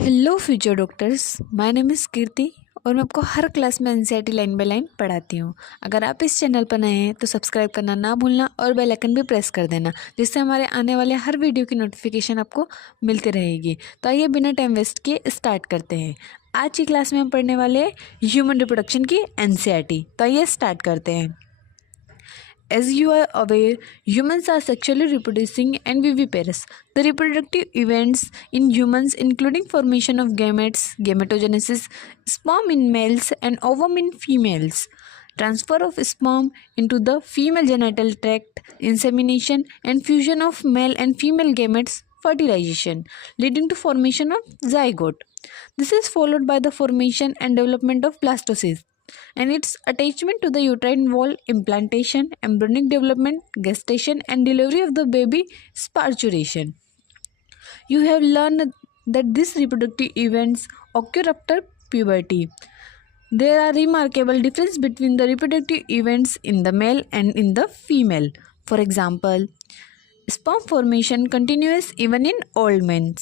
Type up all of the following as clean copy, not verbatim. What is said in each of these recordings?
Hello future doctors, my name is Kirti और मैं आपको हर क्लास में एनसीईआरटी लाइन बाय लाइन पढ़ाती हूँ। अगर आप इस चैनल पर नए हैं तो सब्सक्राइब करना ना भूलना और बेल आइकन भी प्रेस कर देना, जिससे हमारे आने वाले हर वीडियो की नोटिफिकेशन आपको मिलती रहेगी। तो आइए बिना टाइम वेस्ट किए स्टार्ट करते हैं। आज की क्लास में हम पढ़ने वाले हैं ह्यूमन रिप्रोडक्शन की एनसीईआरटी। तो आइए स्टार्ट करते हैं। As you are aware, humans are sexually reproducing and viviparous. The reproductive events in humans, including formation of gametes, gametogenesis, sperm in males and ovum in females, transfer of sperm into the female genital tract, insemination, and fusion of male and female gametes, fertilization, leading to formation of zygote. This is followed by the formation and development of blastocyst and its attachment to the uterine wall, implantation, embryonic development, gestation, and delivery of the baby, sparturation. You have learned that these reproductive events occur after puberty. There are remarkable differences between the reproductive events in the male and in the female. For example, sperm formation continues even in old men,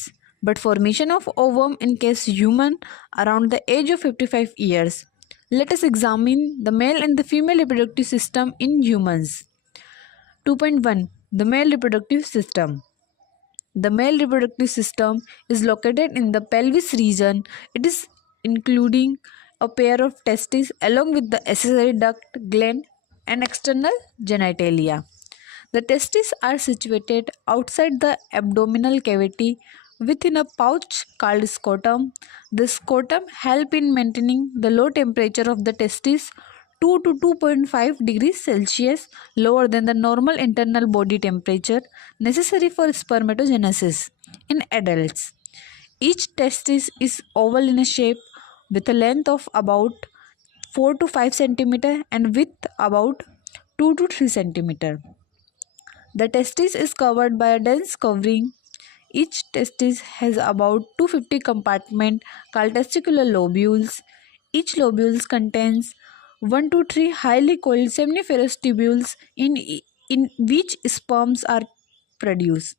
but formation of ovum in case human around the age of 55 years. Let us examine the male and the female reproductive system in humans. 2.1 The male reproductive system. The male reproductive system is located in the pelvis region. It is including a pair of testes along with the accessory duct, gland, and external genitalia. The testes are situated outside the abdominal cavity within a pouch called scrotum. The scrotum helps in maintaining the low temperature of the testes 2 to 2.5 degrees Celsius lower than the normal internal body temperature necessary for spermatogenesis in adults. Each testis is oval in a shape with a length of about 4 to 5 cm and width about 2 to 3 cm. The testis is covered by a dense covering. Each testis has about 250 compartments called testicular lobules. Each lobule contains 1 to 3 highly coiled seminiferous tubules in which sperms are produced.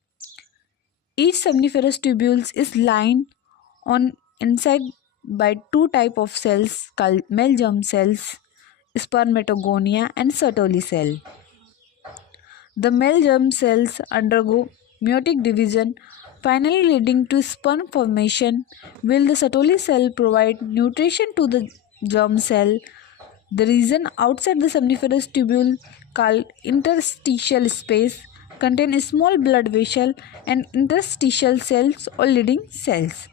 Each seminiferous tubule is lined on inside by two types of cells called male germ cells, spermatogonia and Sertoli cell. The male germ cells undergo meiotic division, finally leading to sperm formation. Will the Sertoli cell provide nutrition to the germ cell? The region outside the seminiferous tubule, called interstitial space, contains a small blood vessel and interstitial cells or leading cells.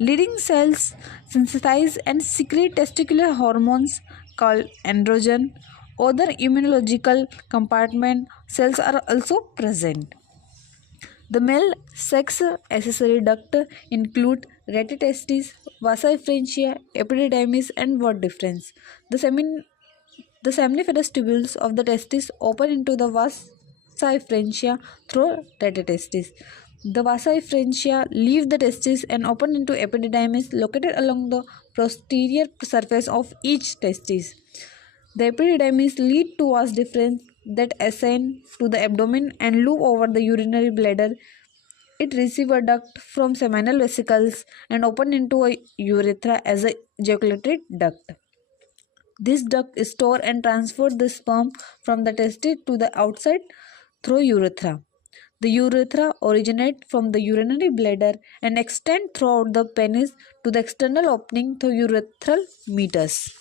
Leading cells synthesize and secrete testicular hormones called androgen. Other immunological compartment cells are also present. The male sex accessory duct include retitestis, vasa efferentia, epididymis, and word difference. The seminiferous tubules of the testis open into the vasa efferentia through retitestis. The vasa efferentia leave the testis and open into epididymis located along the posterior surface of each testis. The epididymis lead to vas deferens that ascend to the abdomen and loop over the urinary bladder. It receives a duct from seminal vesicles and open into a urethra as a ejaculatory duct. This duct stores and transfers the sperm from the testis to the outside through urethra. The urethra originates from the urinary bladder and extends throughout the penis to the external opening through urethral meatus.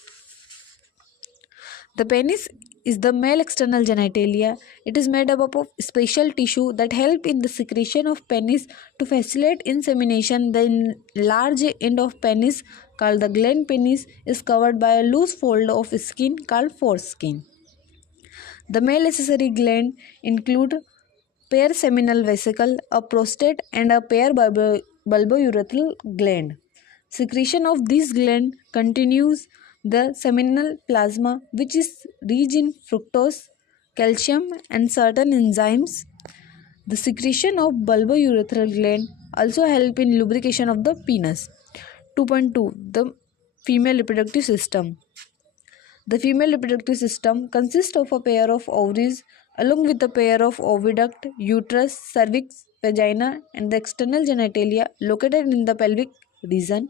The penis is the male external genitalia. It is made up of special tissue that help in the secretion of penis to facilitate insemination. The large end of penis, called the gland penis, is covered by a loose fold of skin called foreskin. The male accessory gland include pair seminal vesicle, a prostate, and a pair bulbourethral gland. Secretion of this gland continues the seminal plasma, which is rich in fructose, calcium, and certain enzymes. The secretion of bulbourethral gland also help in lubrication of the penis. 2.2 The female reproductive system. The female reproductive system consists of a pair of ovaries along with a pair of oviduct, uterus, cervix, vagina, and the external genitalia located in the pelvic reason.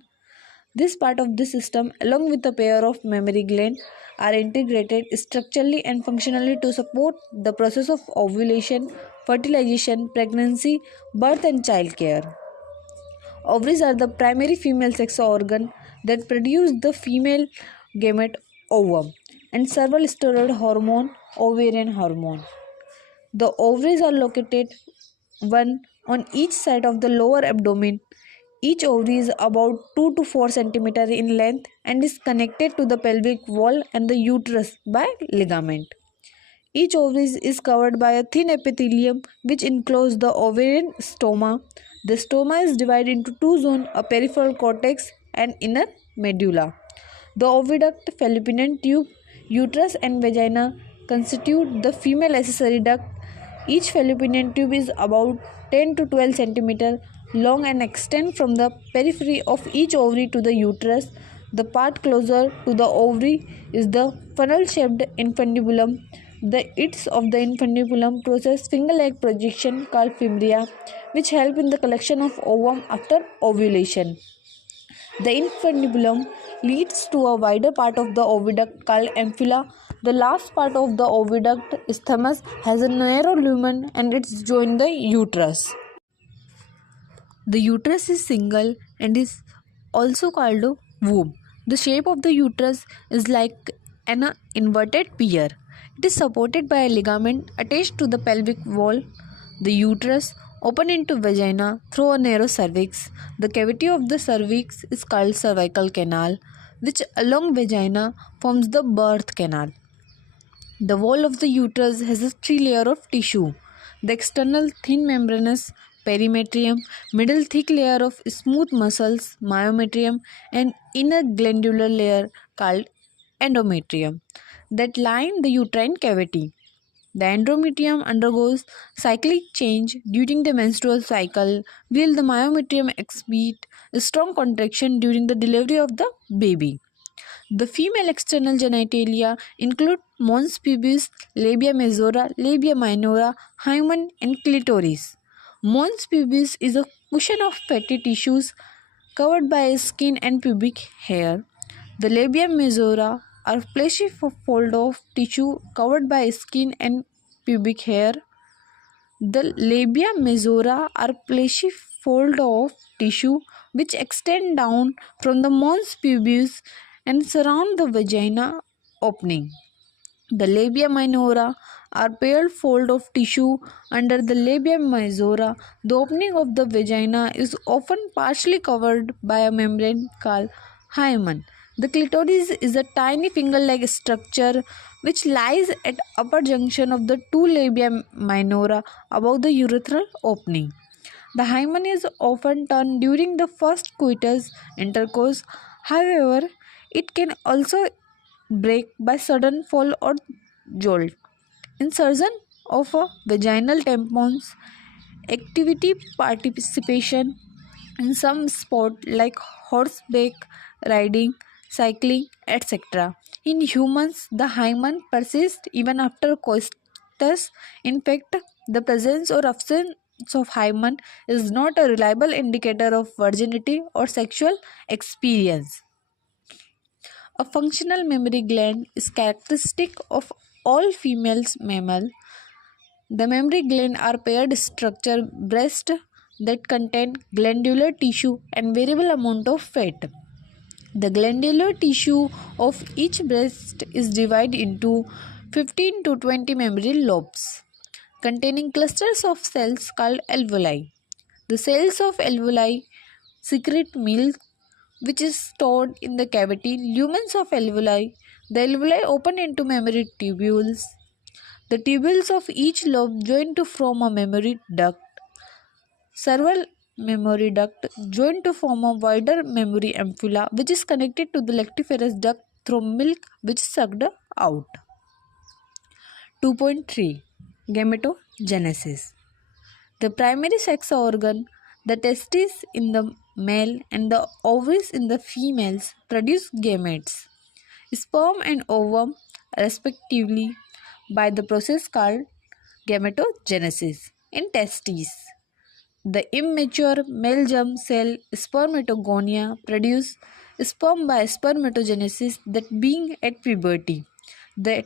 This part of the system, along with a pair of mammary glands, are integrated structurally and functionally to support the process of ovulation, fertilization, pregnancy, birth, and childcare. Ovaries are the primary female sex organ that produce the female gamete ovum and several steroid hormone, ovarian hormone. The ovaries are located one on each side of the lower abdomen. Each ovary is about 2 to 4 cm in length and is connected to the pelvic wall and the uterus by ligament. Each ovary is covered by a thin epithelium which encloses the ovarian stoma. The stoma is divided into two zones, a peripheral cortex and inner medulla. The oviduct, fallopian tube, uterus and vagina constitute the female accessory duct. Each fallopian tube is about 10 to 12 cm long and extend from the periphery of each ovary to the uterus. The part closer to the ovary is the funnel-shaped infundibulum. The its of the infundibulum process finger-like projection called fimbria, which help in the collection of ovum after ovulation. The infundibulum leads to a wider part of the oviduct called ampulla. The last part of the oviduct, isthmus, has a narrow lumen and it's joined the uterus. The uterus is single and is also called a womb. The shape of the uterus is like an inverted pear. It is supported by a ligament attached to the pelvic wall. The uterus open into vagina through a narrow cervix. The cavity of the cervix is called cervical canal, which along vagina forms the birth canal. The wall of the uterus has a three layer of tissue. The external thin membranous perimetrium, middle thick layer of smooth muscles, myometrium, and inner glandular layer called endometrium that line the uterine cavity. The endometrium undergoes cyclic change during the menstrual cycle, while the myometrium exhibits a strong contraction during the delivery of the baby. The female external genitalia include mons pubis, labia majora, labia minora, hymen, and clitoris. Mons pubis is a cushion of fatty tissues covered by skin and pubic hair. The labia majora are fleshy fold of tissue covered by skin and pubic hair. The labia majora are fleshy fold of tissue which extend down from the mons pubis and surround the vagina opening. The labia minora are paired fold of tissue under the labia majora. The opening of the vagina is often partially covered by a membrane called hymen. The clitoris is a tiny finger-like structure which lies at upper junction of the two labia minora above the urethral opening. The hymen is often turned during the first coitus intercourse. However, it can also break by sudden fall or jolt. Insertion of a vaginal tampons, activity participation in some sport like horseback riding, cycling, etc. In humans, the hymen persists even after coitus. In fact, the presence or absence of hymen is not a reliable indicator of virginity or sexual experience. A functional mammary gland is characteristic of all females mammal. The mammary gland are paired structure breast that contain glandular tissue and variable amount of fat. The glandular tissue of each breast is divided into 15 to 20 mammary lobes containing clusters of cells called alveoli. The cells of alveoli secrete milk which is stored in the cavity lumens of alveoli. The alveoli open into mammary tubules. The tubules of each lobe join to form a mammary duct. Several mammary duct join to form a wider mammary ampulla which is connected to the lactiferous duct through milk which is sucked out. 2.3 Gametogenesis. The primary sex organ, the testes in the male and the ovaries in the females, produce gametes, sperm and ovum respectively by the process called gametogenesis in testes. The immature male germ cell spermatogonia produce sperm by spermatogenesis that being at puberty. The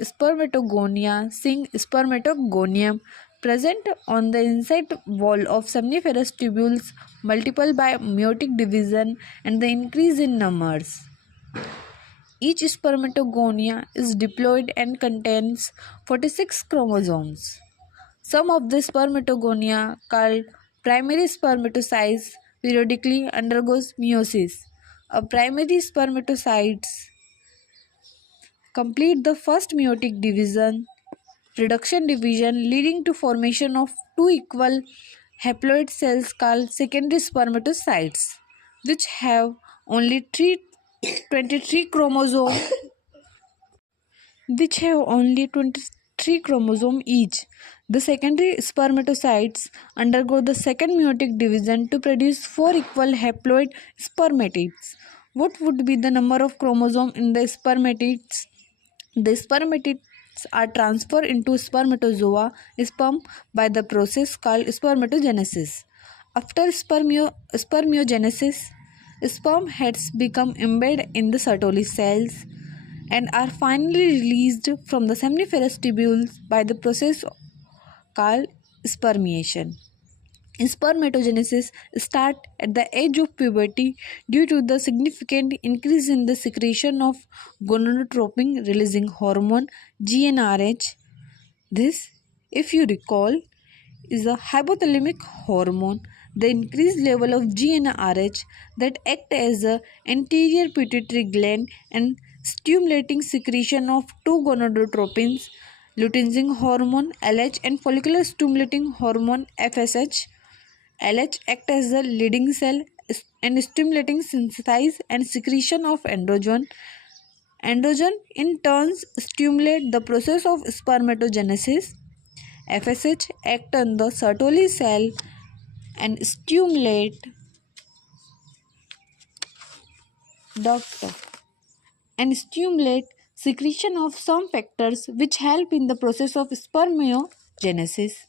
spermatogonia sing spermatogonium present on the inside wall of seminiferous tubules multiple by meiotic division and the increase in numbers. Each spermatogonia is diploid and contains 46 chromosomes. Some of the spermatogonia, called primary spermatocytes, periodically undergoes meiosis. A primary spermatocytes complete the first meiotic division, reduction division, leading to formation of two equal haploid cells called secondary spermatocytes, which have only 23 chromosomes each. The secondary spermatocytes undergo the second meiotic division to produce four equal haploid spermatids. What would be the number of chromosomes in the spermatids? The spermatids are transferred into spermatozoa sperm by the process called spermatogenesis. After spermiogenesis, sperm heads become embedded in the Sertoli cells and are finally released from the seminiferous tubules by the process called spermiation. Spermatogenesis starts at the age of puberty due to the significant increase in the secretion of gonadotropin releasing hormone GnRH. This, if you recall, is a hypothalamic hormone. The increased level of GnRH that act as a anterior pituitary gland and stimulating secretion of two gonadotropins, luteinizing hormone LH and follicular stimulating hormone FSH. LH act as the leading cell and stimulating synthesis and secretion of androgen. Androgen in turn stimulate the process of spermatogenesis. FSH act on the Sertoli cell and stimulate secretion of some factors which help in the process of spermiogenesis.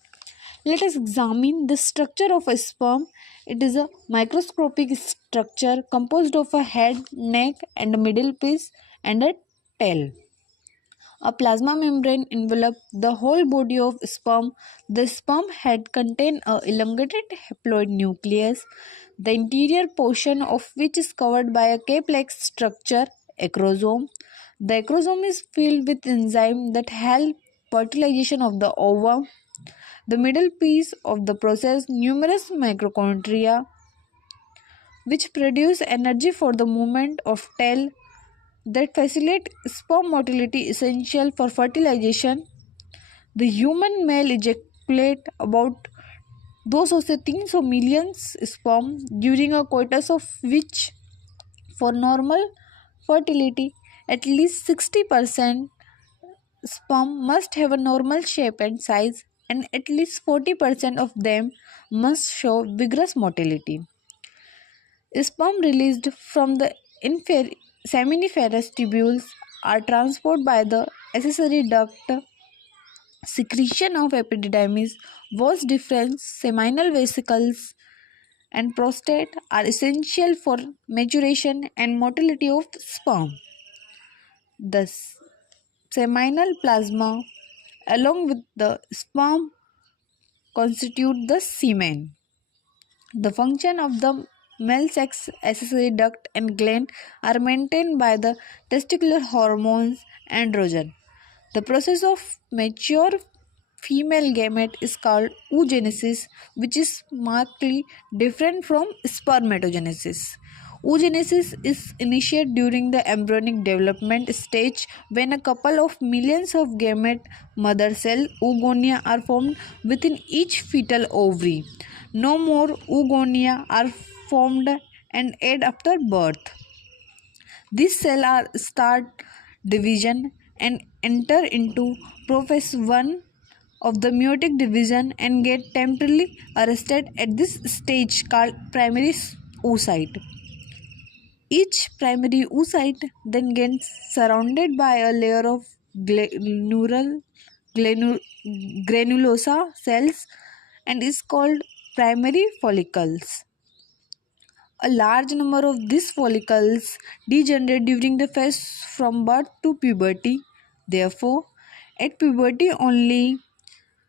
Let us examine the structure of a sperm. It is a microscopic structure composed of a head, neck, and a middle piece and a tail. A plasma membrane envelops the whole body of sperm. The sperm head contains a elongated haploid nucleus, the interior portion of which is covered by a cape-like structure, acrosome. The acrosome is filled with enzymes that help fertilization of the ovum. The middle piece of the process numerous mitochondria which produce energy for the movement of tail that facilitate sperm motility essential for fertilization. The human male ejaculate about 200 से 300 million sperm during a coitus, of which for normal fertility at least 60% sperm must have a normal shape and size and at least 40% of them must show vigorous motility. Sperm released from the seminiferous tubules are transported by the accessory duct. Secretion of epididymis, vas deferens, seminal vesicles, and prostate are essential for maturation and motility of sperm. The seminal plasma, along with the sperm, constitute the semen. The function of the male sex accessory duct and gland are maintained by the testicular hormones androgen. The process of mature female gamete is called oogenesis, which is markedly different from spermatogenesis. Oogenesis is initiated during the embryonic development stage when a couple of millions of gamete mother cell oogonia are formed within each fetal ovary. No more oogonia are formed and add after birth. These cells are start division and enter into process 1 of the meiotic division and get temporarily arrested at this stage called primary oocyte. Each primary oocyte then gets surrounded by a layer of granulosa cells and is called primary follicles. A large number of these follicles degenerate during the phase from birth to puberty. Therefore, at puberty only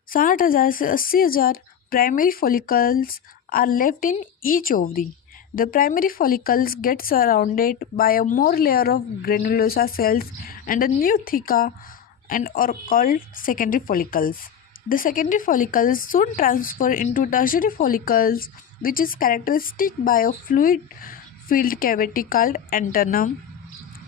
60,000 से 80,000 primary follicles are left in each ovary. The primary follicles get surrounded by a more layer of granulosa cells and a new theca and are called secondary follicles. The secondary follicles soon transfer into tertiary follicles, which is characteristic by a fluid filled cavity called antennum.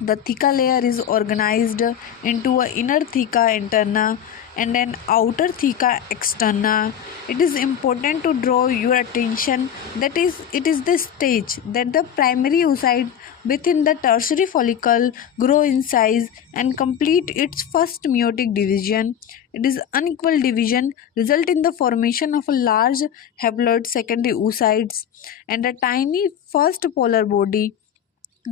The theca layer is organized into an inner theca interna and an outer theca externa. It is important to draw your attention that it is the stage that the primary oocyte within the tertiary follicle grow in size and complete its first meiotic division. It is unequal division result in the formation of a large haploid secondary oocytes and a tiny first polar body.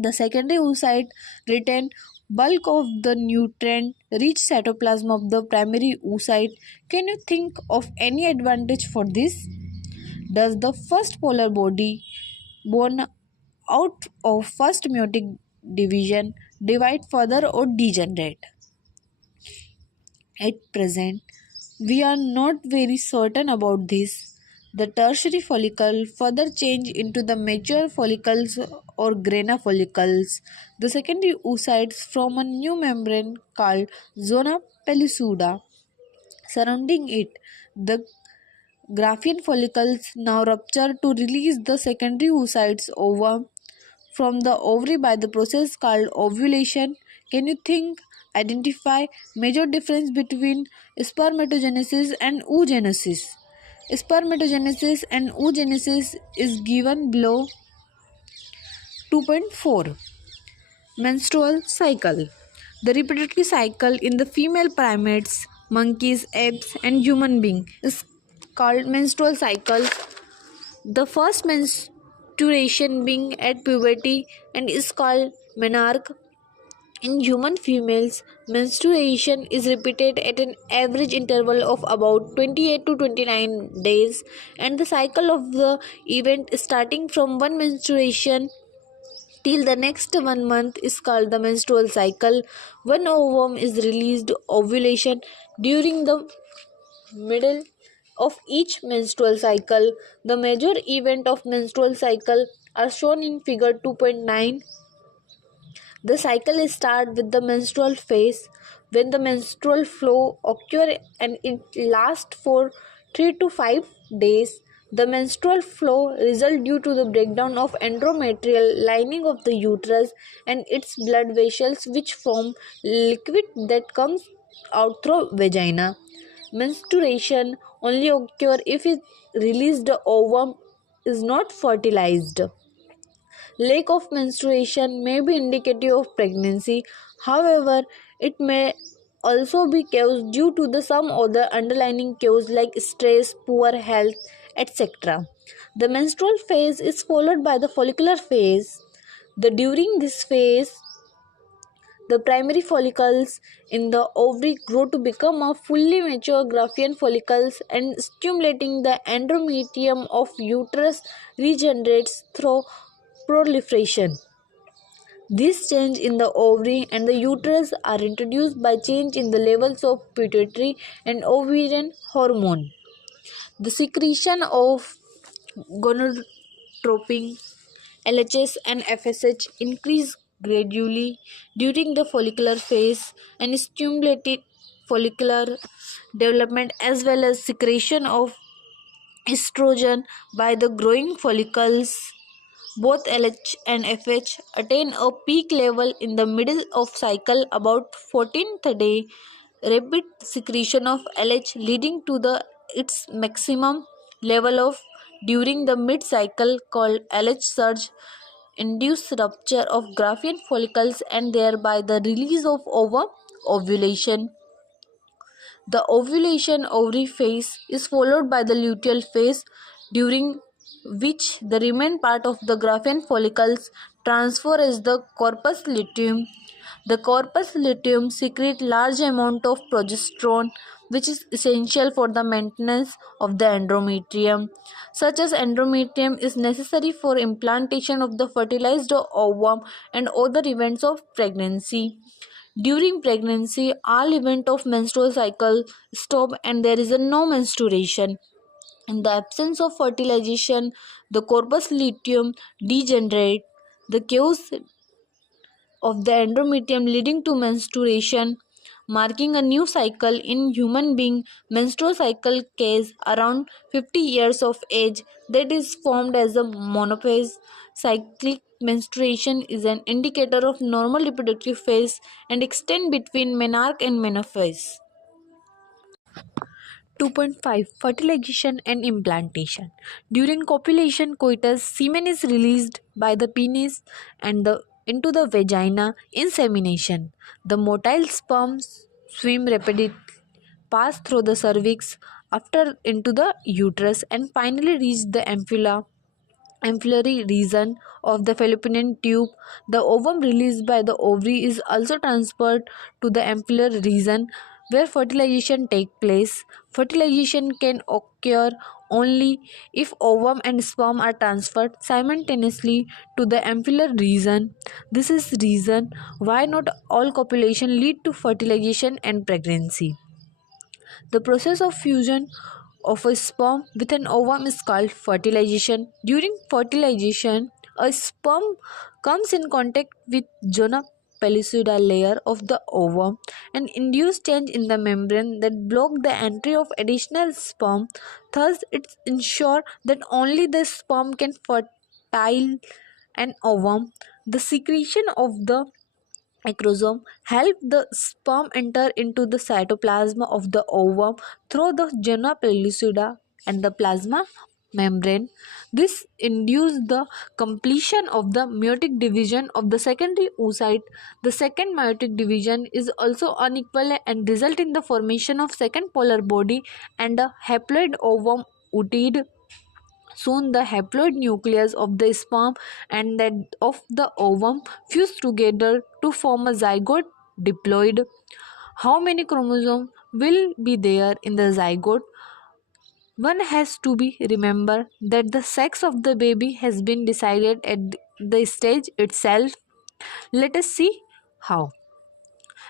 The secondary oocyte retain bulk of the nutrient-rich cytoplasm of the primary oocyte. Can you think of any advantage for this? Does the first polar body born out of first meiotic division divide further or degenerate? At present, we are not very certain about this. The tertiary follicle further change into the mature follicles or grana follicles. The secondary oocytes form a new membrane called zona pellucida surrounding it. The Graafian follicles now rupture to release the secondary oocytes ova from the ovary by the process called ovulation. Can you identify major difference between spermatogenesis and oogenesis? Spermatogenesis and oogenesis is given below. 2.4 Menstrual cycle. The reproductive cycle in the female primates, monkeys, apes, and human being is called menstrual cycle. The first menstruation being at puberty and is called menarche. In human females, menstruation is repeated at an average interval of about 28 to 29 days, and the cycle of the event starting from one menstruation till the next 1 month is called the menstrual cycle. One ovum is released ovulation during the middle of each menstrual cycle. The major event of menstrual cycle are shown in figure 2.9. The cycle starts with the menstrual phase when the menstrual flow occurs and it lasts for 3 to 5 days. The menstrual flow results due to the breakdown of endometrial lining of the uterus and its blood vessels which form liquid that comes out through vagina. Menstruation only occurs if it released ovum is not fertilized. Lack of menstruation may be indicative of pregnancy. However, it may also be caused due to some other underlying cause like stress, poor health, etc. The menstrual phase is followed by the follicular phase. During this phase, the primary follicles in the ovary grow to become a fully mature Graafian follicles and stimulating the endometrium of uterus regenerates through proliferation. This change in the ovary and the uterus are introduced by change in the levels of pituitary and ovarian hormone. The secretion of gonadotropin, LHS and FSH increase gradually during the follicular phase and stimulated follicular development as well as secretion of estrogen by the growing follicles. Both LH and FH attain a peak level in the middle of cycle about 14th day. Rapid secretion of LH leading to its maximum level of during the mid cycle called LH surge induce rupture of Graafian follicles and thereby the release of ovulation. The ovulation ovary phase is followed by the luteal phase, during which the remaining part of the Graafian follicles transfer as the corpus luteum. The corpus luteum secretes large amount of progesterone. which is essential for the maintenance of the endometrium. Such as endometrium is necessary for implantation of the fertilized ovum and other events of pregnancy. During pregnancy, all event of menstrual cycle stop and there is a no menstruation. In the absence of fertilization, the corpus luteum degenerate, the chaos of the endometrium leading to menstruation, marking a new cycle in human being. Menstrual cycle case around 50 years of age that is formed as a monopause. Cyclic menstruation is an indicator of normal reproductive phase and extend between menarche and menopause. 2.5 Fertilization and implantation. During copulation coitus, semen is released by the penis and into the vagina. Insemination. The motile sperms swim rapidly, pass through the cervix, after into the uterus, and finally reach the ampullary region of the fallopian tube. The ovum released by the ovary is also transferred to the ampullary region where fertilization takes place. Fertilization can occur only if ovum and sperm are transferred simultaneously to the ampullary region. This is reason why not all copulation lead to fertilization and pregnancy. The process of fusion of a sperm with an ovum is called fertilization. During fertilization, a sperm comes in contact with zona pellucida layer of the ovum and induce change in the membrane that block the entry of additional sperm. Thus, it ensures that only the sperm can fertile an ovum. The secretion of the acrosome help the sperm enter into the cytoplasm of the ovum through the zona pellucida and the plasma membrane. This induces the completion of the meiotic division of the secondary oocyte. The second meiotic division is also unequal and result in the formation of second polar body and a haploid ovum oocyte. Soon the haploid nucleus of the sperm and that of the ovum fuse together to form a zygote diploid. How many chromosomes will be there in the zygote? One has to be remember that the sex of the baby has been decided at the stage itself. Let us see how.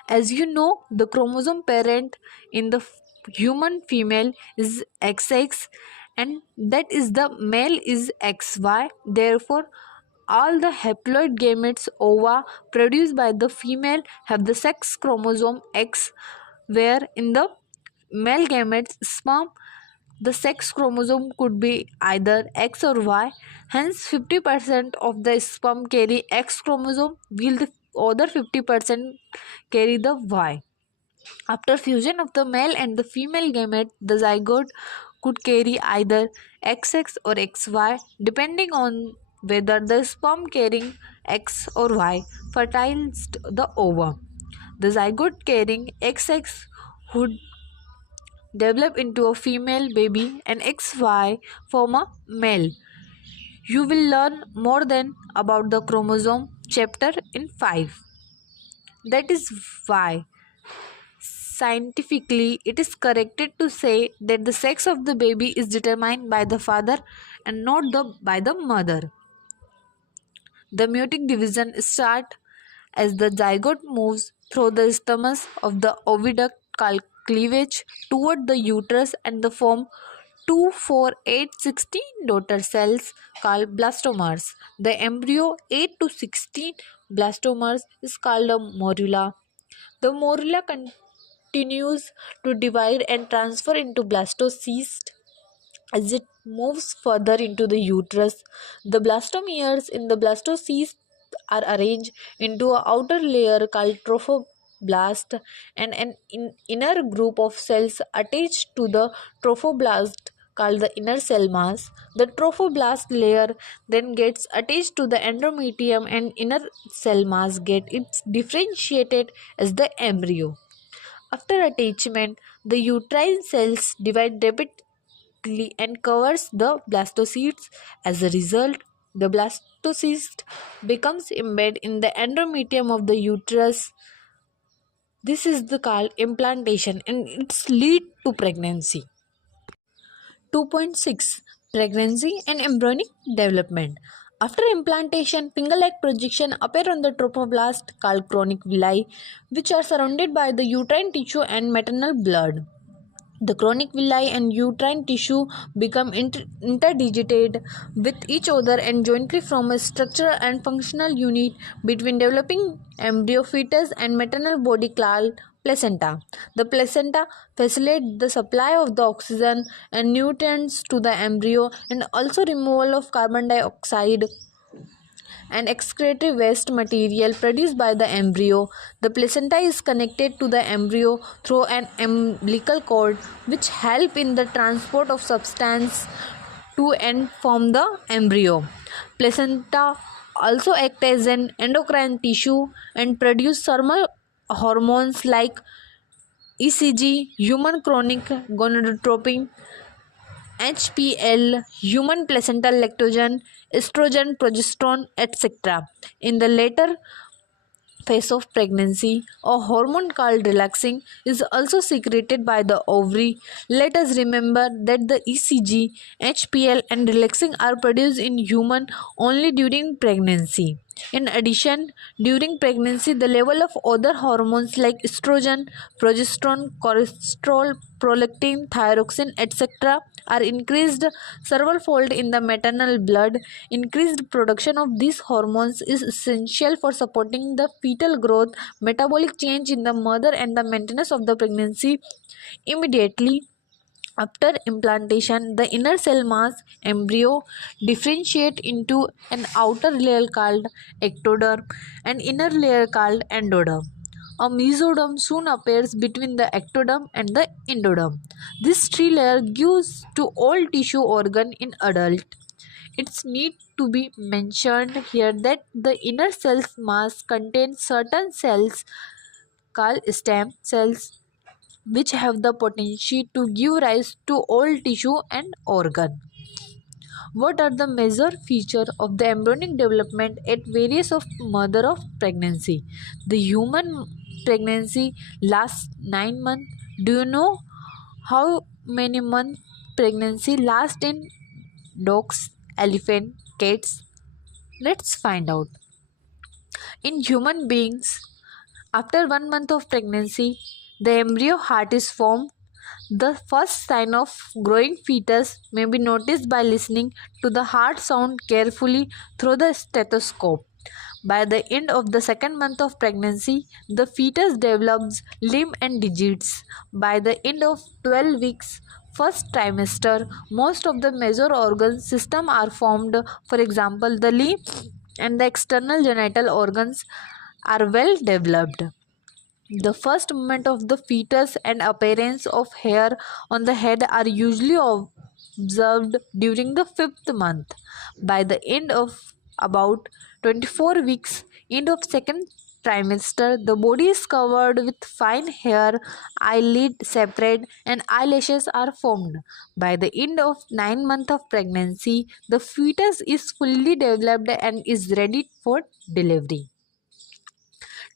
As you know, the chromosome parent in the human female is XX and that is the male is XY. Therefore, all the haploid gametes ova produced by the female have the sex chromosome X, where in the male gametes sperm the sex chromosome could be either X or Y. Hence, 50% of the sperm carry X chromosome, while the other 50% carry the Y. After fusion of the male and the female gamete, the zygote could carry either XX or XY depending on whether the sperm carrying X or Y fertilized the ovum. The zygote carrying XX would develop into a female baby and XY form a male. You will learn more than about the chromosome chapter in 5. That is why scientifically it is corrected to say that the sex of the baby is determined by the father and not by the mother. The meiotic division starts as the zygote moves through the stomach of the oviduct called cleavage toward the uterus and the form 2, 4, 8, 16 daughter cells called blastomeres. The embryo 8 to 16 blastomeres is called a morula. The morula continues to divide and transfer into blastocyst as it moves further into the uterus. The blastomeres in the blastocyst are arranged into an outer layer called trophoblast and an inner group of cells attached to the trophoblast called the inner cell mass. The trophoblast layer then gets attached to the endometrium and inner cell mass get its differentiated as the embryo. After attachment, the uterine cells divide rapidly and covers the blastocysts. As a result, the blastocyst becomes embedded in the endometrium of the uterus. This is the called implantation and it's lead to pregnancy. 2.6 Pregnancy and embryonic development. After implantation, finger-like projection appear on the trophoblast called chronic villi, which are surrounded by the uterine tissue and maternal blood. The chronic villi and uterine tissue become interdigitate with each other and jointly form a structural and functional unit between developing embryo fetus and maternal body called placenta. The placenta facilitates the supply of the oxygen and nutrients to the embryo and also removal of carbon dioxide and excretory waste material produced by the embryo. The placenta is connected to the embryo through an umbilical cord which help in the transport of substance to and from the embryo. Placenta also act as an endocrine tissue and produce thermal hormones like ECG, human chronic gonadotropin, HPL, human placental lactogen, estrogen, progesterone, etc. In the later phase of pregnancy, a hormone called relaxin is also secreted by the ovary. Let us remember that the ECG, HPL, and relaxin are produced in human only during pregnancy. In addition, during pregnancy, the level of other hormones like estrogen, progesterone, cholesterol, prolactin, thyroxine, etc. are increased several fold in the maternal blood. Increased production of these hormones is essential for supporting the fetal growth, metabolic change in the mother, and the maintenance of the pregnancy. Immediately after implantation, the inner cell mass embryo differentiate into an outer layer called ectoderm and inner layer called endoderm. A mesoderm soon appears between the ectoderm and the endoderm. This three layer gives to all tissue organ in adult. It's need to be mentioned here that the inner cell's mass contains certain cells called stem cells which have the potential to give rise to all tissue and organ. What are the major features of the embryonic development at various of mother of pregnancy? The human pregnancy lasts 9 months. Do you know how many months pregnancy lasts in dogs, elephant, cats? Let's find out. In human beings, after 1 month of pregnancy, the embryo heart is formed. The first sign of growing fetus may be noticed by listening to the heart sound carefully through the stethoscope. By the end of the 2nd month of pregnancy, the fetus develops limb and digits. By the end of 12 weeks, first trimester, most of the major organ system are formed. For example, the limb and the external genital organs are well developed. The first movement of the fetus and appearance of hair on the head are usually observed during the 5th month. By the end of about 24 weeks, end of second trimester, the body is covered with fine hair, eyelid separate, and eyelashes are formed. By the end of 9 months of pregnancy, the fetus is fully developed and is ready for delivery.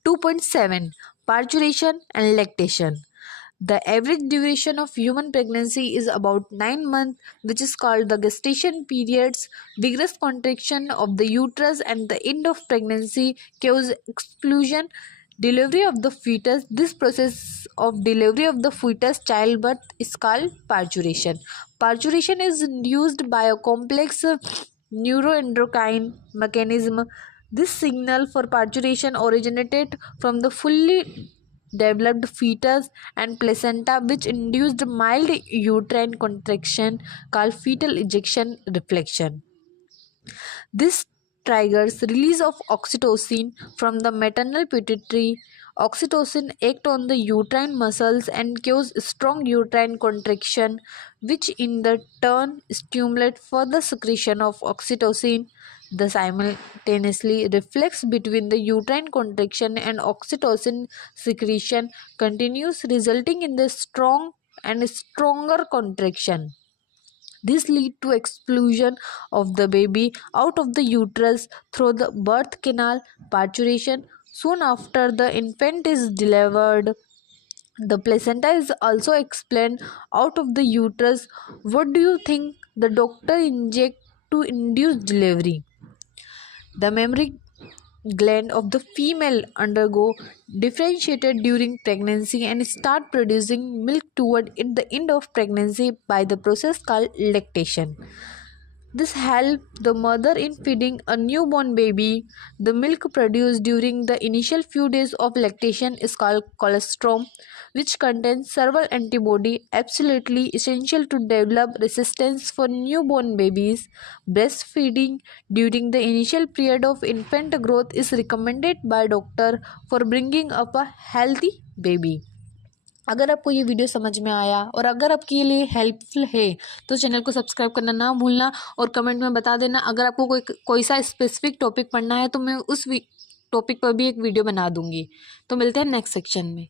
2.7 Parturition and lactation. The average duration of human pregnancy is about 9 months, which is called the gestation periods. Vigorous contraction of the uterus and the end of pregnancy cause explosion, delivery of the fetus. This process of delivery of the fetus childbirth is called parturition. Parturition is induced by a complex neuroendocrine mechanism. This signal for parturition originated from the fully developed fetus and placenta, which induced mild uterine contraction called fetal ejection reflection. This triggers release of oxytocin from the maternal pituitary. Oxytocin acts on the uterine muscles and causes strong uterine contraction, which in the turn stimulate further secretion of oxytocin. The simultaneously reflex between the uterine contraction and oxytocin secretion continues, resulting in the strong and stronger contraction. This leads to expulsion of the baby out of the uterus through the birth canal. Parturition Soon after the infant is delivered, the placenta is also expelled out of the uterus. What do you think the doctor inject to induce delivery? The mammary gland of the female undergo differentiated during pregnancy and start producing milk toward the end of pregnancy by the process called lactation. This helps the mother in feeding a newborn baby. The milk produced during the initial few days of lactation is called colostrum, which contains several antibodies absolutely essential to develop resistance for newborn babies. Breastfeeding during the initial period of infant growth is recommended by doctor for bringing up a healthy baby. अगर आपको ये video समझ में आया और अगर आपके लिए हेल्पफुल है तो चैनल को सब्सक्राइब करना ना भूलना और कमेंट में बता देना। अगर आपको कोई सा स्पेसिफिक टॉपिक पढ़ना है तो मैं उस टॉपिक पर भी एक वीडियो बना दूंगी। तो मिलते हैं नेक्स्ट सेक्शन में।